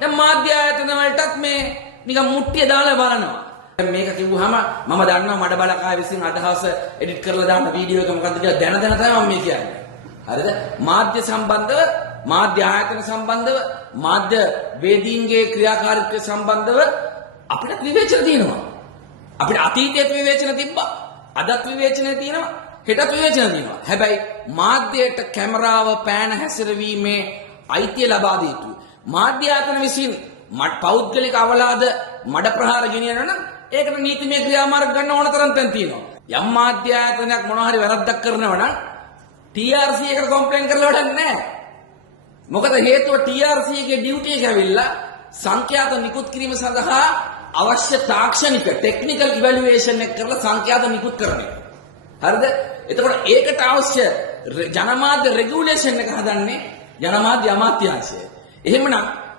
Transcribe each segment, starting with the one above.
දැන් මාධ්‍ය ආයතන වලටත් මේ නිකන් මුට්ටිය දාලා බලනවා. මේක කිව්වහම මම දන්නවා මඩ බලකාය විසින් අදහස එඩිට් කරලා දාන්න වීඩියෝ එක මොකද්ද කියලා දැන තමයි මම මේ කියන්නේ. හරිද? මාධ්‍ය සම්බන්ධව, මාධ්‍ය ආයතන සම්බන්ධව, මාධ්‍ය වේදීන්ගේ ක්‍රියාකාරීත්වය සම්බන්ධව අපිට විවේචන තියෙනවා. අපිට අතීතයේ විවේචන තිබ්බා. අදත් විවේචන තියෙනවා. හෙටත් විවේචන තියෙනවා. හැබැයි මාධ්‍යයට කැමරාව පෑන හැසිරවීමේ අයිතිය ලබා දිය යුතුයි. මාධ්‍ය ආයතන විසින් පෞද්ගලික අවලාද මඩ ප්‍රහාර ගෙනියනවා නම් ඒකට නීතිමය ක්‍රියාමාර්ග ගන්න ඕන තරම් තැන් තියෙනවා. යම් මාධ්‍ය ආයතනයක් මොනවා හරි වැරද්දක් කරනවා නම් TRC එකට කම්ප්ලේන්ට් කරලා වැඩක් නැහැ. මොකද හේතුව TRC එකේ ඩියුටි එක ඇවිල්ලා සංඛ්‍යාත නිකුත් කිරීම සඳහා අවශ්‍ය තාක්ෂණික ටෙක්නිකල් ඉවැලුවේෂන් එක කරලා සංඛ්‍යාත නිකුත් කරන එක. හරිද? එතකොට ඒකට අවශ්‍ය ජනමාධ්‍ය රෙගියුලේෂන් එක හදන්නේ ජනමාධ්‍ය අමාත්‍යාංශය. එහෙමනම්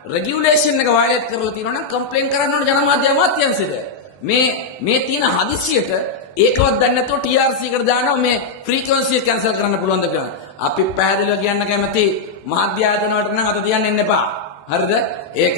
රෙගියුලේෂන් එක වයලේට් කරලා තියෙනවා නම් කම්ප්ලේන්ට් කරන්න ඕන ජනමාධ්‍ය අමාත්‍යාංශෙට. මේ තියෙන හදිසියට ඒකවත් දන්නේ නැතුව TRC එකට දානවා මේ ෆ්‍රීකවන්සි එක කැන්සල් කරන්න පුළුවන්ද කියලා. අපි පැහැදිලිව කියන්න කැමති මාධ්‍ය ආයතන වලට නම් අත තියන්න එන්න එපා. හරිද? ඒක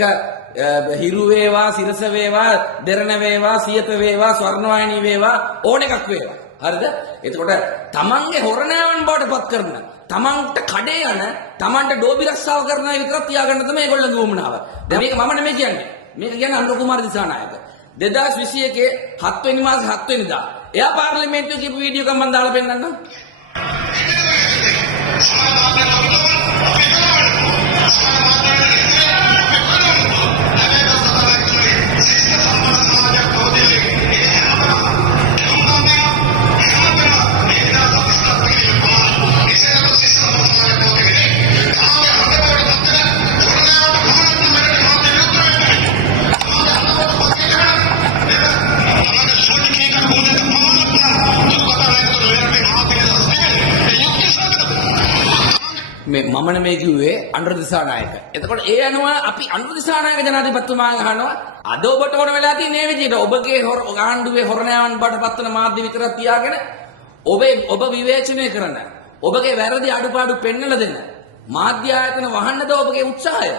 හිරු වේවා, සිරස වේවා, දෙරණ වේවා, සියත වේවා, ස්වර්ණවාහිනී වේවා ඕන එකක් වේවා. හරිද? එතකොට තමන්ගේ හොරණෑවන් බවට පත් කරන, තමන්ට කඩේ යන, තමන්ට ඩෝබි රස්සාව කරන අය විතරක් තියාගන්න තමයි ඒගොල්ලන්ගේ උවමනාව. දැන් මේක මම නෙමෙයි කියන්නේ. මේක කියන්නේ අනුර කුමාර දිසානායක. 2021 7 වෙනි මාසේ 7 වෙනිදා එයා පාර්ලිමේන්තුවේ කියපු වීඩියෝ එකක් මම දාලා පෙන්නන්නම්. මම නෙමෙයි කිව්වේ අනුර දිසානායක. එතකොට ඒ අනුව අපි අනුර දිසානායක ජනාධිපතිතුමාගෙන් අහනවා අද ඔබට ඕන වෙලා තියෙන මේ විදිහට ඔබගේ ආණ්ඩුවේ හොරණෑවන් බවට පත්වන මාධ්‍ය විතරක් තියාගෙන ඔබ විවේචනය කරන ඔබගේ වැරදි අඩුපාඩු පෙන්වලා දෙන්න මාධ්‍ය ආයතන වහන්නද ඔබගේ උත්සාහය?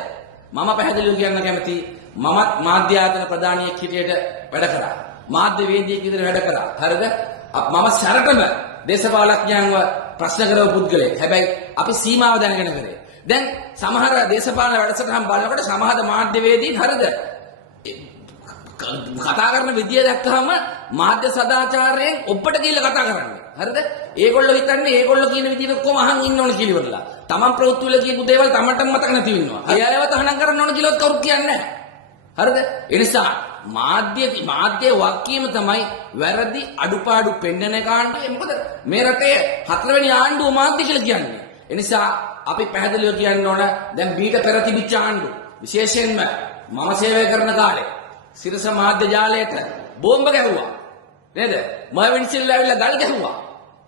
මම පැහැදිලිව කියන්න කැමති මමත් මාධ්‍ය ආයතන ප්‍රධානියෙක් හිටියට වැඩ කරා. මාධ්‍ය වේදිකයෙක් විදිහට වැඩ කරා. හරිද? මම සැරටම දේශපාලඥයන්ව ප්‍රශ්න කරව පුද්ගලයෙක්. හැබැයි අපි සීමාව දැනගෙන කරේ. දැන් සමහර දේශපාලන වැඩසටහන් බලනකොට සමහර මාධ්‍යවේදීන් හරිද කතා කරන විදිය දැක්කම මාධ්‍ය සදාචාරයෙන් ඔබට කියලා කතා කරන්නේ. හරිද? ඒගොල්ලෝ හිතන්නේ ඒගොල්ලෝ කියන විදිහට කොහොම අහන් ඉන්න ඕන කියලා ඉවරලා. Taman ප්‍රවෘත්ති වල කියපු දේවල් Tamanටම මතක නැති වෙනවා. ඒ අයව තහනම් කරන්න ඕන කියලා කවුරුත් කියන්නේ නැහැ. හරිද? ඒ නිසා මාධ්‍ය වාක්‍යයම තමයි වැරදි අඩුපාඩු පෙන්වන කාණ්ඩය. මොකද මේ රටේ 4 වෙනි ආණ්ඩුව මාධ්‍ය කියලා කියන්නේ. ඒ නිසා අපි පැහැදිලිව කියන්න ඕන දැන් මීට පෙර තිබිච්ච ආණ්ඩුව විශේෂයෙන්ම මම සේවය කරන කාලේ සිරස මාධ්‍ය ජාලයට බෝම්බ ගැහුවා. නේද? මර්වින් සිල්ලා ඇවිල්ලා ගල් ගැහුවා.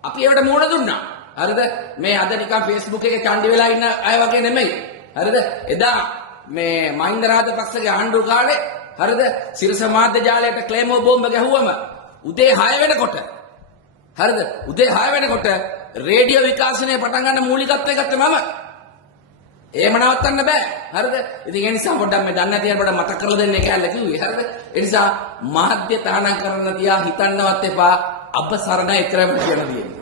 අපි ඒවට මුහුණ දුන්නා. හරිද? මේ අද නිකන් Facebook එකේ චණ්ඩි වෙලා ඉන්න අය වගේ නෙමෙයි. හරිද? එදා මේ මහින්ද රාජපක්ෂගේ ආණ්ඩුව කාලේ හරිද? සිරස මාධ්‍ය ජාලයට ක්ලේමෝ බෝම්බ ගැහුවම උදේ 6 වෙනකොට හරිද? උදේ 6 වෙනකොට රේඩියෝ විකාශනය පටන් ගන්න මූලිකත්වය ගත්තේ මම. එහෙම නවත්තන්න බෑ. හරිද? ඉතින් ඒ නිසා පොඩ්ඩක් මේ දන්නේ නැති අයට මතක කරලා දෙන්න කියලා කිව්වේ. හරිද? ඒ නිසා මාධ්‍ය තහනම් කරන්න තියා හිතන්නවත් එපා. අබ සරණයි විතරයි කියලා තියෙන්නේ.